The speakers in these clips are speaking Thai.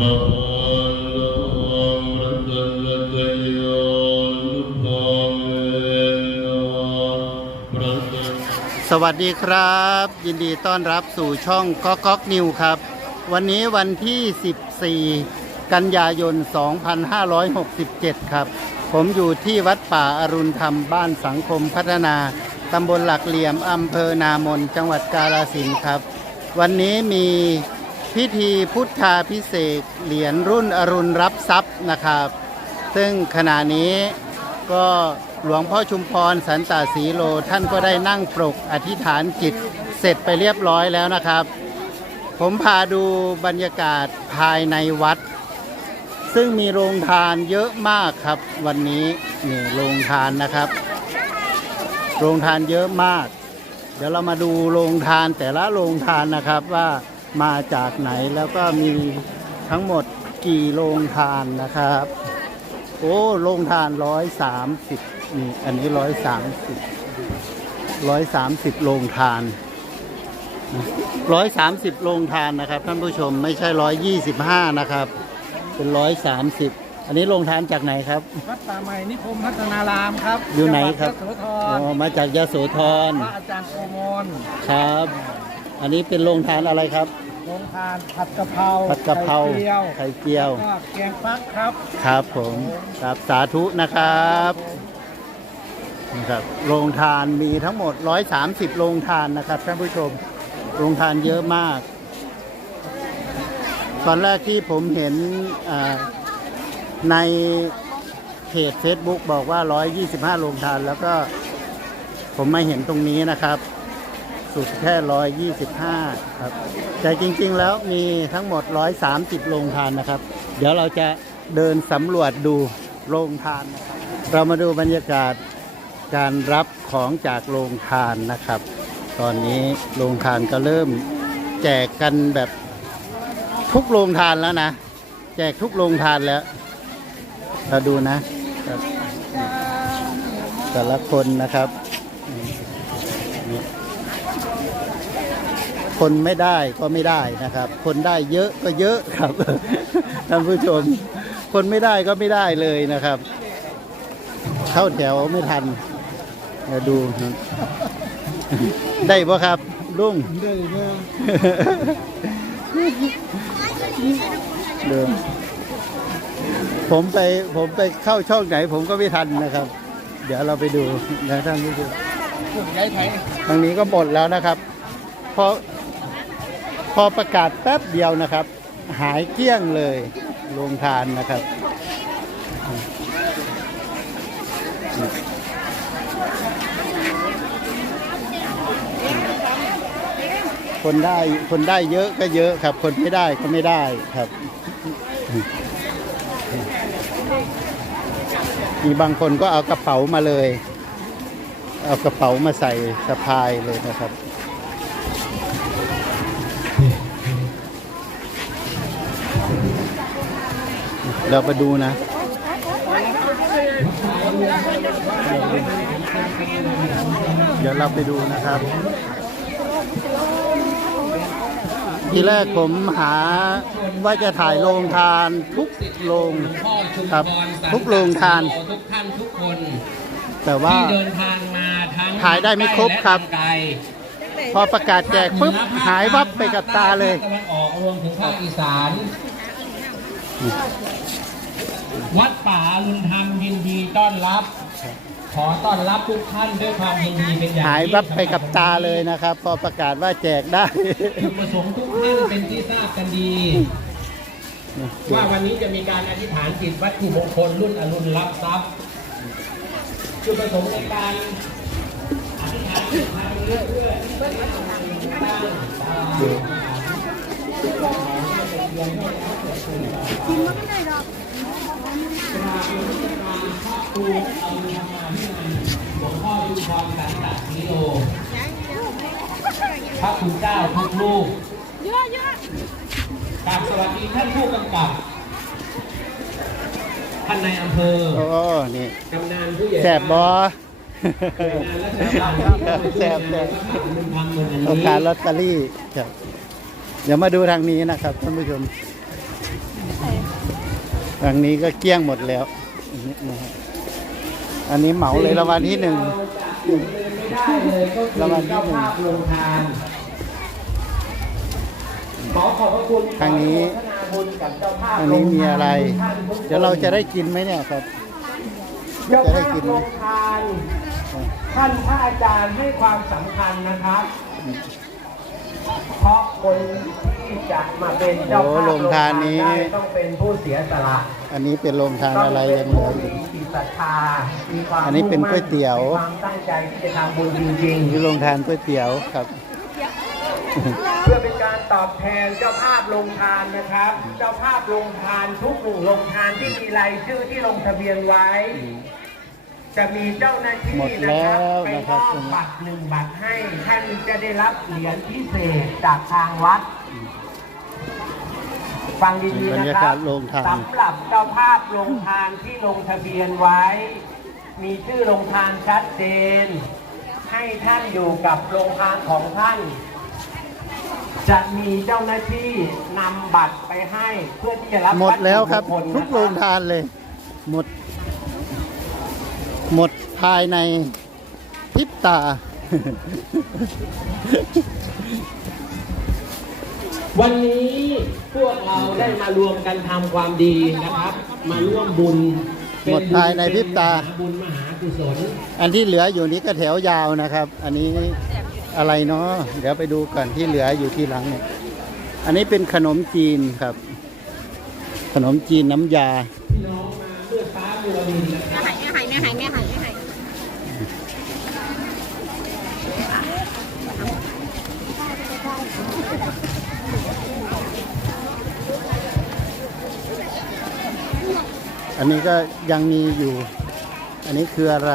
สวัสดีครับ ยินดีต้อนรับสู่ช่องก๊อกก๊อกนิวครับ วันนี้วันที่ 14 กันยายน 2567 ครับ ผมอยู่ที่วัดป่าอรุณธรรมบ้านสังคมพัฒนาตำบลหลักเหลี่ยมอำเภอนามนจังหวัดกาฬสินครับ วันนี้มี พิธีพุทธาพิเศษเหรียญรุ่นอรุณรับทรัพย์นะครับ ซึ่งขณะนี้ก็หลวงพ่อชุมพรสันตาสีโลท่านก็ได้นั่งปรกอธิษฐานจิตเสร็จไปเรียบร้อยแล้วนะครับ ผมพาดูบรรยากาศภายในวัด ซึ่งมีโรงทานเยอะมากครับ วันนี้นี่โรงทานนะครับ โรงทานเยอะมาก เดี๋ยวเรามาดูโรงทานแต่ละโรงทานนะครับว่า มาจากไหนแล้วก็มีทั้งหมดกี่โรงทานนะครับ โอ้โรงทานร้อยสามสิบนี่อันนี้ร้อยสามสิบร้อยสามสิบโรงทานร้อยสามสิบโรงทานนะครับ ท่านผู้ชมไม่ใช่ร้อยยี่สิบห้านะครับ เป็นร้อยสามสิบอันนี้โรงทานจากไหนครับวัดป่าใหม่นิคมพัฒนารามครับอยู่ไหนครับจังหวัดยโสธอ๋รอมาจากยโสธรพระอาจารย์โอมนครับ อันนี้เป็นโรงทานอะไรครับ โรงทานผัดกะเพราผัดกะเพราไข่เจียวไข่เจียว แล้วก็แกงฟักครับครับผมครับสาธุนะครับนะครับโรงทานมีทั้งหมด 130 โรงทานนะครับท่านผู้ชม โรงทานเยอะมาก ตอนแรกที่ผมเห็นอ่าในเพจ Facebook บอกว่า 125 โรงทาน แล้วก็ผมมาเห็นตรงนี้นะครับ สุดแค่ 125 ครับ แต่จริงๆแล้วมีทั้งหมด 130 โรงทานนะครับ เดี๋ยวเราจะเดินสำรวจดูโรงทานนะครับ เรามาดูบรรยากาศการรับของจากโรงทานนะครับ ตอนนี้โรงทานก็เริ่มแจกกันแบบทุกโรงทานแล้วนะ แจกทุกโรงทานแล้ว เราดูนะ แต่ละคนนะครับนี่ คนไม่ได้ก็ไม่ได้นะครับ คนได้เยอะก็เยอะครับท่านผู้ชม คนไม่ได้ก็ไม่ได้เลยนะครับ เข้าแถวไม่ทันมาดูนะได้ปะครับลุงได้เลยเดิมผมไปผมไปเข้าช่องไหน ผมก็ไม่ทันนะครับ เดี๋ยวเราไปดูนะท่านผู้ชมกลุ่มย้ายไทางนี้ก็หมดแล้วนะครับพอพอประกาศแป๊บเดียวนะครับ หายเกลี้ยงเลยโรงทานนะครับคนได้คนได้เยอะก็เยอะครับ คนไม่ได้ก็ไม่ได้ครับ มีบางคนก็เอากระเป๋ามาเลย เอากระเป๋ามาใส่สะพายเลยนะครับ เราไปดูนะ เดี๋ยวเราไปดูนะครับ ทีแรกผมหาว่าจะถ่ายโรงทานทุกโรงพ่อชุมครับ ทุกโรงทานทุกท่านทุกคน แต่ว่า ที่เดินทางมาทั้งถ่ายได้ไม่ครบครับ ใกล้และพอประกาศแจกปุ๊บหายวับไปกับตาเลย ภคตะวันออกรวมถึงภาคอีสาน วัดป่าอรุณธรรมยินดีต้อนรับ ขอต้อนรับทุกท่านด้วยความยินดีเป็นอย่างหายยิ่งวับไปกับตาเลยนะครับ พอประกาศว่าแจกได้ จุดประสงค์ทุกท่านเป็นที่ทราบกันดี ว่าวันนี้จะมีการอธิษฐานจิตวัตถุมงคลรุ่นอรุณรับทรัพย์ จุดประสงค์ในการอธิษฐานจิตภายในเรื่อเพื่อที่จะได้ตั้งศาลกราบนมัสการพระครูอรุณธรรมาภินันท์หลวงพ่อชุมพรสันตสีโลพระคุณเจ้าทุกลูกกราบสวัสดีท่านผู้กำกับ ท่านในายอำเภอโอ้นี่กำนันผู้ใหญ่แสบบอหน่วยงานราชการที่เข้ามาช่วยงานในพระพุทธธรรมเมืองอันต้องการลนี้อตเตอรี่ครับเดี๋ยวมาดูทางนี้นะครับท่านผู้ชมฝั่งนี้ก็เกลี้ยงหมดแล้วอันนี้นะครับอันนี้เหมาเลยรางวัลที่หนึ่งเราจะหยุดเลยไม่ได้เลยก็คือรางวัลที่เจ้าหนึ่ง ภาพโรงทานขอขอบพระคุณทางนี้ขออนุโมทนาบุญกับเจ้าภาพอันนี้มีอะไรโงทานทุกท่นทุกคนเดี๋ยวเราจะได้กินไหมเนี่ยครับเจ้าจะได้ภาพกินไหมโรงทานท่านพระอาจารย์ให้ความสำคัญนะครับเพราะคนที่จะมาเป็นเจ้าภาพโอ้โรงทานนี้ได้ต้องเป็นผู้เสียสละ อันนี้เป็นโรงทานอะไรยังเหลืออยู่มีจิตศรัทธามีความอันนี้เป็นก๋วยเตี๋ยวมีความตั้งใจที่จะทำบุญจริงนี่โรงทานก๋วยเตี๋ยวครับๆ เพื่อเป็นการตอบแทนเจ้าภาพโรงทานนะครับ เจ้าภาพโรงทานทุกหนึ่งโรงทานที่มีรายชื่อที่ลงทะเบียนไว้ จะมีเจ้าหน้าที่หมดนะแล้ครับวไปนะมครับอบบัตรหนึ่งบัตรให้ท่านจะได้รับเหรียญพิเศษจากทางวัดฟังดีๆบรรนะยาคการัศบโรงทานสำหรับเจ้าภาพโรงทานที่ลงทะเบียนไว้ มีชื่อโรงทานชัดเจน ให้ท่านอยู่กับโรงทานของท่าน จะมีเจ้าหน้าที่นำบัตรไปให้เพื่อที่จะรับหมดแล้วครับวัตถุมงคลทุกโรงทานเลย หมด หมดภายในพริบตา วันนี้พวกเราได้มารวมกันทำความดีนะครับ มาร่วมบุญเป็หมดภายในพริบตาบุญมหากุศลอันที่เหลืออยู่นี้ก็แถวยาวนะครับ อันนี้ อะไรเนาะเดี๋ยวไปดูก่อนที่เหลืออยู่ที่หลังเนี่ยอันนี้เป็นขนมจีนครับ ขนมจีนน้ำยาพี่น้องมาเมื่อฟ้ามัวดินนะครับแม่หายหายหายหายอันนี้ก็ยังมีอยู่ อันนี้คืออะไร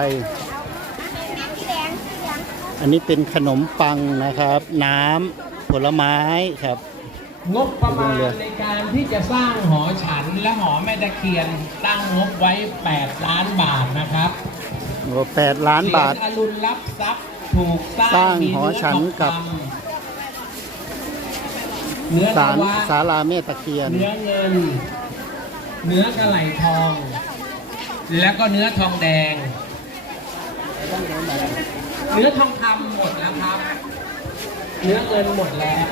อันนี้เป็นขนมปังนะครับ น้ำผลไม้ครับ งบประมาณในการที่จะสร้างหอฉันและหอแม่ตะเคียนตั้งงบไว้ 8 ล้านบาทนะครับโอ้แปดล้านบาทเหรียญอรุณรับทรัพย์ถูกสร้างสร้างมีหอฉันกับเนื้อศาทลองศาลาเมตตะเคียน เนื้อเงิน เนื้อกระไหลทอง แล้วก็เนื้อทองแดง เนื้อทองคำหมดแล้วครับ เนื้อเงินหมดแล้ว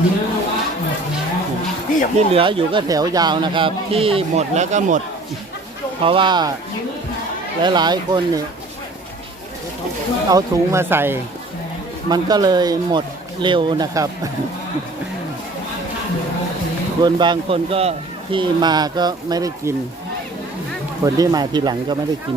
เนื้อวัดหมดแล้วที่เหลืออยู่ก็แถวยาวนะครับ ที่หมดแล้วก็หมด เพราะว่าหลายๆคนนี่เอาถุงมาใส่ มันก็เลยหมดเร็วนะครับคนบางคนก็ที่มาก็ไม่ได้กิน คนที่มาทีหลังก็ไม่ได้กิน